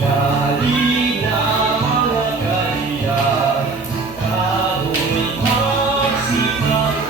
Thank you.